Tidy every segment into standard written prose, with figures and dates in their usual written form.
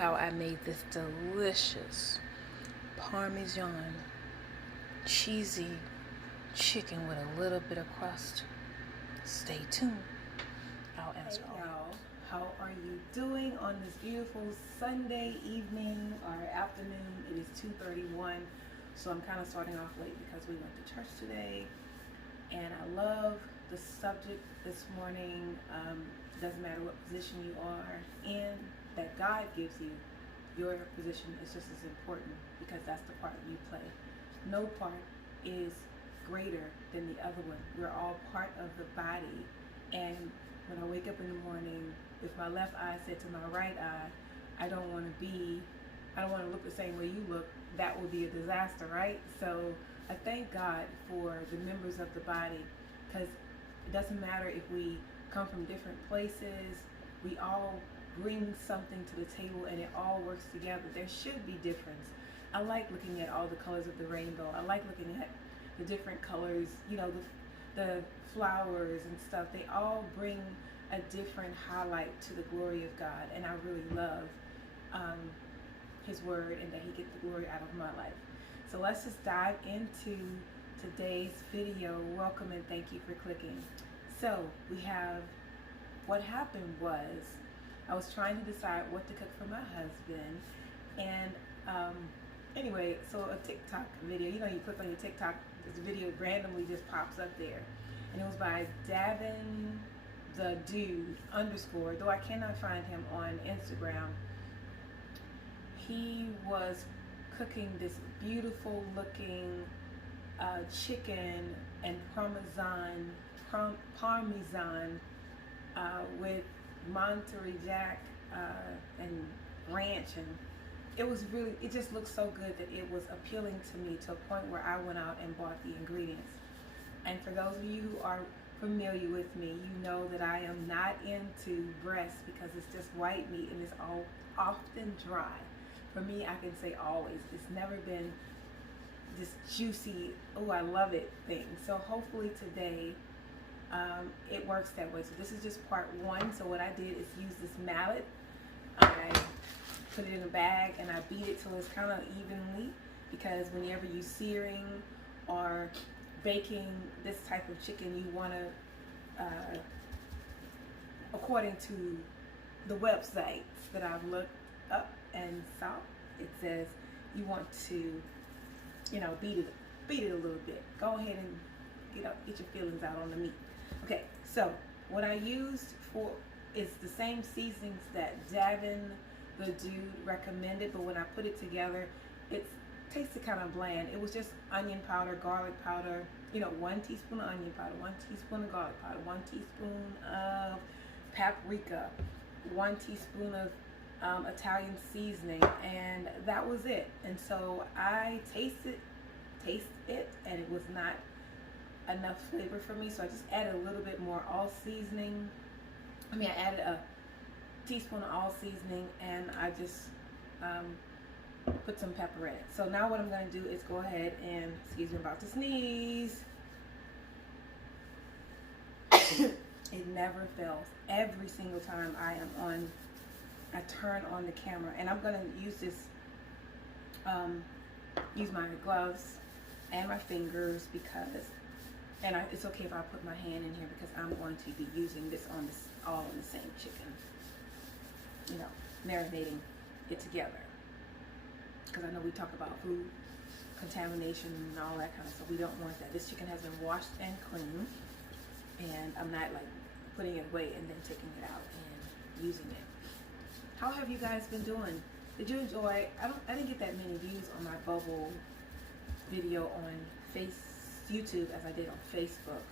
how I made this delicious Parmesan cheesy chicken with a little bit of crust. Stay tuned. I'll answer all. Hey y'all, how are you doing on this beautiful Sunday evening or afternoon? It is 2:31, so I'm kind of starting off late because we went to church today, and I love the subject this morning. Doesn't matter what position you are in, that God gives you, your position is just as important because that's the part you play. No part is greater than the other one. We're all part of the body, and when I wake up in the morning, if my left eye said to my right eye, I don't want to look the same way you look, that would be a disaster, right? So I thank God for the members of the body, because it doesn't matter if we come from different places, we all bring something to the table and it all works together. There should be difference. I like looking at all the colors of the rainbow. I like looking at the different colors, you know, the flowers and stuff. They all bring a different highlight to the glory of God, and I really love His word and that He gets the glory out of my life. So let's just dive into today's video. Welcome and thank you for clicking. So we have, what happened was, I was trying to decide what to cook for my husband, and anyway, so a TikTok video, you know, you click on your TikTok, this video randomly just pops up there, and it was by Davin the Dude _ though I cannot find him on Instagram. He was cooking this beautiful looking chicken and Parmesan with Monterey Jack and ranch, and it just looked so good that it was appealing to me to a point where I went out and bought the ingredients. And for those of you who are familiar with me, you know that I am not into breast because it's just white meat and it's all often dry. For me, I can say always, it's never been this juicy, oh I love it thing. So hopefully today it works that way. So this is just part one. So what I did is use this mallet. I put it in a bag and I beat it till it's kind of evenly, because whenever you're searing or baking this type of chicken, you want to, according to the websites that I've looked up and saw, it says you want to, you know, beat it a little bit. Go ahead and get your feelings out on the meat. Okay, so what I used for is the same seasonings that Davin the Dude recommended, but when I put it together, it tasted kind of bland. It was just onion powder, garlic powder, you know, 1 teaspoon of onion powder, 1 teaspoon of garlic powder, 1 teaspoon of paprika, 1 teaspoon of Italian seasoning, and that was it. And so I tasted it, and it was not enough flavor for me, so I just added a little bit more all seasoning. I added a teaspoon of all seasoning, and I just put some pepper in it. So now what I'm going to do is go ahead and, excuse me, I'm about to sneeze. It never fails. Every single time I turn on the camera, and I'm going to use this, use my gloves and my fingers, because it's okay if I put my hand in here, because I'm going to be using this all on the same chicken, you know, marinating it together, because I know we talk about food contamination and all that kind of stuff. We don't want that. This chicken has been washed and cleaned, and I'm not like putting it away and then taking it out and using it. How have you guys been doing? Did you enjoy? I didn't get that many views on my bubble video on YouTube as I did on Facebook.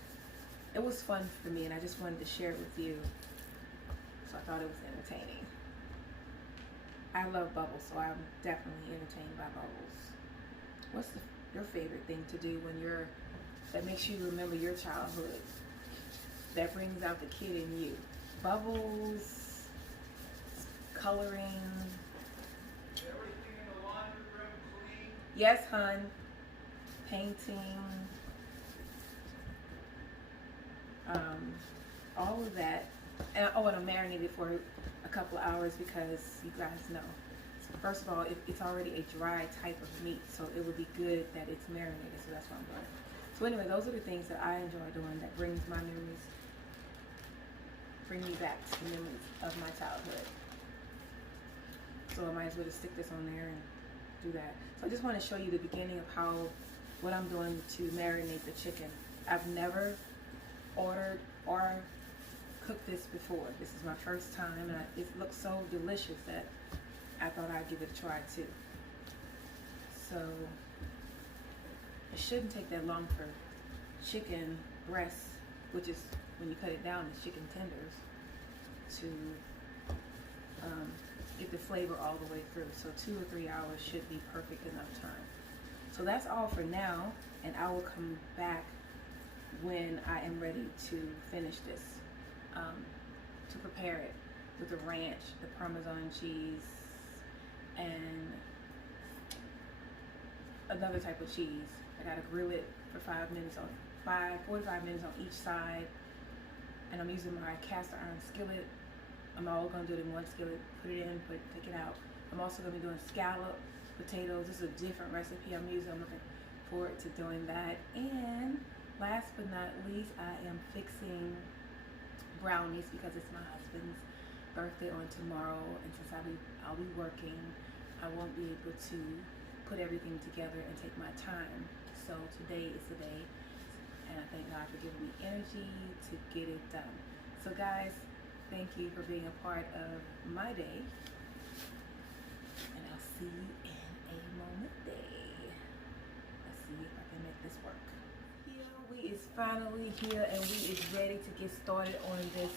It was fun for me, and I just wanted to share it with you, so I thought it was entertaining. I love bubbles, so I'm definitely entertained by bubbles. What's your favorite thing to do that makes you remember your childhood, that brings out the kid in you? Bubbles, coloring. Everything in the laundry room clean? Yes, hun. Painting. All of that and I'm marinated for a couple of hours because you guys know. First of all, it's already a dry type of meat, so it would be good that it's marinated. So that's what I'm doing. So anyway, those are the things that I enjoy doing that brings my memories, bring me back to the memories of my childhood. So I might as well just stick this on there and do that. So I just want to show you the beginning of what I'm doing to marinate the chicken. I've never ordered or cooked this before. This is my first time, and it looks so delicious that I thought I'd give it a try too. So it shouldn't take that long for chicken breasts, which is when you cut it down, it's chicken tenders, to get the flavor all the way through. So 2 or 3 hours should be perfect enough time. So that's all for now, and I will come back when I am ready to finish this, to prepare it with the ranch, the Parmesan cheese, and another type of cheese. I gotta grill it for 45 minutes on each side, and I'm using my cast iron skillet. I'm all gonna do it in one skillet, put it in, take it out. I'm also gonna be doing scallop potatoes. This is a different recipe I'm using. I'm looking forward to doing that. And last but not least, I am fixing brownies because it's my husband's birthday on tomorrow, and since I'll be working, I won't be able to put everything together and take my time. So today is the day, and I thank God for giving me energy to get it done. So guys, thank you for being a part of my day, and I'll see you in a moment day. Let's see if I can make this work. Here we is finally here, and we is ready to get started on this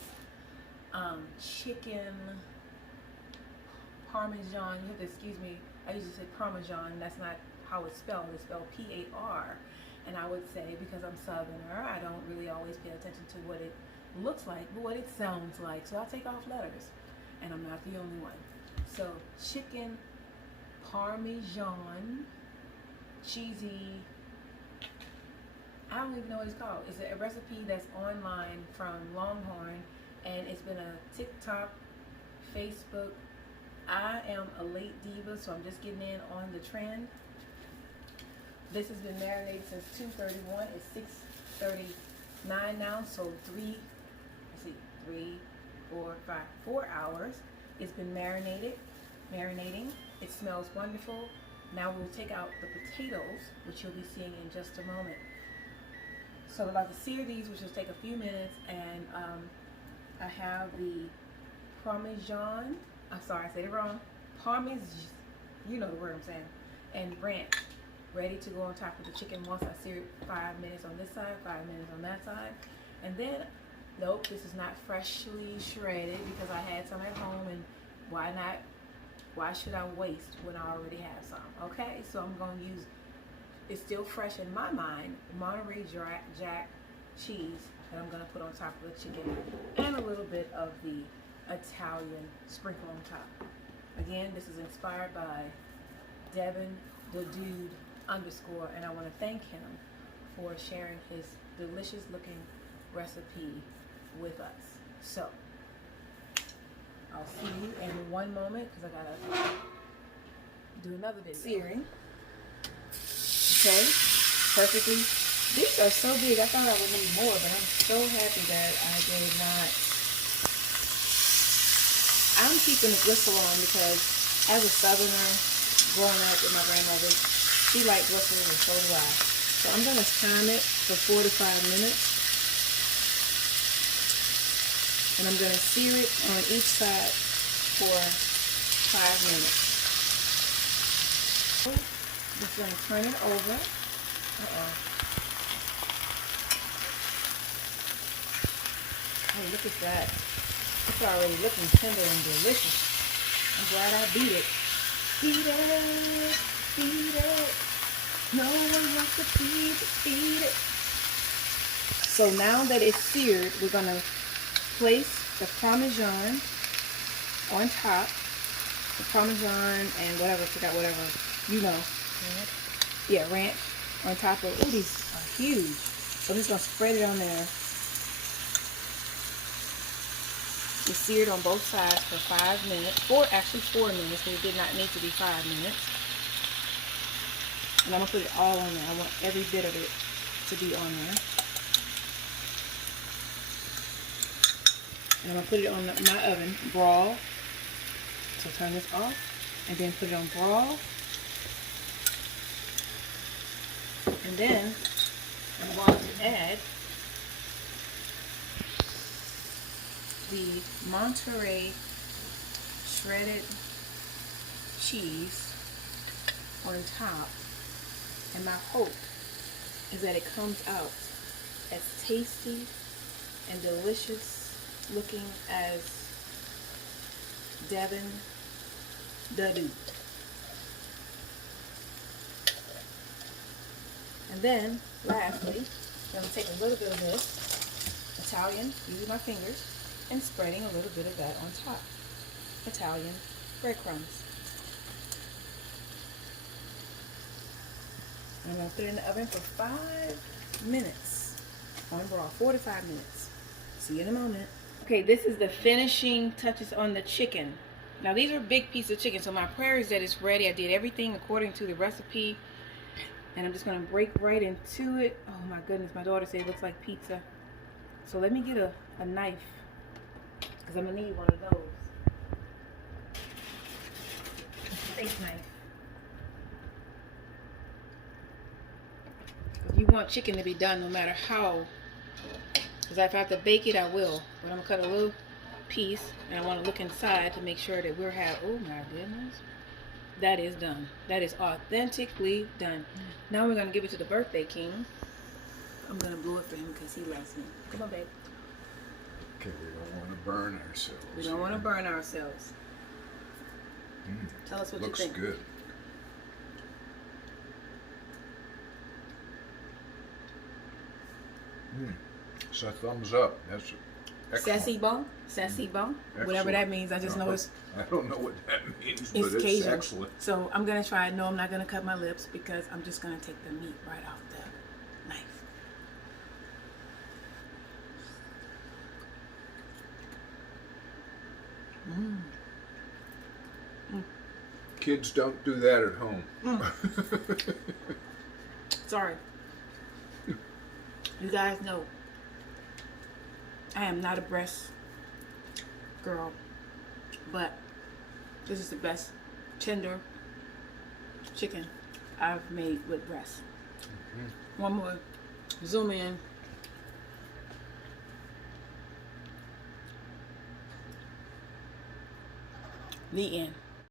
chicken Parmesan. You have to excuse me, I usually say Parmesan. That's not how it's spelled. It's spelled P-A-R. And I would say, because I'm Southerner, I don't really always pay attention to what it looks like, but what it sounds like. So I'll take off letters, and I'm not the only one. So chicken Parmesan, cheesy, I don't even know what it's called. It's a recipe that's online from Longhorn, and it's been a TikTok, Facebook. I am a late diva, so I'm just getting in on the trend. This has been marinated since 2:31. It's 6:39 now, so 4 hours. It's been marinating. It smells wonderful. Now we'll take out the potatoes, which you'll be seeing in just a moment. So I'm about to sear these, which will take a few minutes, and I have the Parmesan. I'm sorry, I said it wrong. Parmesan, you know the word I'm saying, and ranch, ready to go on top of the chicken once I sear it 5 minutes on this side, 5 minutes on that side. And then, nope, this is not freshly shredded because I had some at home, and why not? Why should I waste when I already have some? Okay, so I'm going to use, it's still fresh in my mind, Monterey Jack cheese that I'm going to put on top of the chicken, and a little bit of the Italian sprinkle on top. Again, this is inspired by Devin the Dude _ and I want to thank him for sharing his delicious looking recipe with us. So I'll see you in one moment because I gotta do another video. Searing. Okay, perfectly. These are so big. I thought I would need more, but I'm so happy that I did not. I'm keeping the gristle on because as a Southerner, growing up with my grandmother, she liked gristle and so do I. So I'm going to time it for 4 to 5 minutes. And I'm going to sear it on each side for 5 minutes. Just going to turn it over. Oh, look at that. It's already looking tender and delicious. I'm glad I beat it. Beat it, beat it. No one wants to beat it. So now that it's seared, we're going to place the Parmesan on top. The Parmesan and whatever, forgot whatever, you know. Yeah, ranch on top of, ooh, these are huge. So I'm just going to spread it on there. We seared on both sides for 5 minutes, actually 4 minutes, but it did not need to be 5 minutes. And I'm gonna put it all on there. I want every bit of it to be on there. And I'm gonna put it on my oven, broil. So turn this off, and then put it on broil. And then I'm going to add the Monterey shredded cheese on top, and my hope is that it comes out as tasty and delicious looking as Devon Dadu. And then lastly, I'm going to take a little bit of this Italian, using my fingers, and spreading a little bit of that on top. Italian breadcrumbs. I'm going to put it in the oven for 5 minutes on broil, 4 to 5 minutes. See you in a moment. Okay, this is the finishing touches on the chicken. Now these are big pieces of chicken, so my prayer is that it's ready. I did everything according to the recipe, and I'm just going to break right into it. Oh my goodness, my daughter said it looks like pizza. So let me get a knife, because I'm going to need one of those. Steak knife. You want chicken to be done no matter how, because if I have to bake it, I will. But I'm going to cut a little piece, and I want to look inside to make sure that we're oh my goodness, that is done. That is authentically done. Now we're going to give it to the birthday king. I'm going to blow it for him because he loves me. Come on, babe. Okay, we don't want to burn ourselves. We don't want to burn ourselves. Tell us what you think. Looks good. So thumbs up. That's excellent. Sassy bon? Sassy bon? Whatever that means. I just know it's... I don't know what that means, but It's it's Cajun. excellent. So I'm going to try it. No, I'm not going to cut my lips because I'm just going to take the meat right off the knife. Kids don't do that at home. Sorry. You guys know I am not a breast girl, but this is the best tender chicken I've made with breast. One more. Zoom in. The end.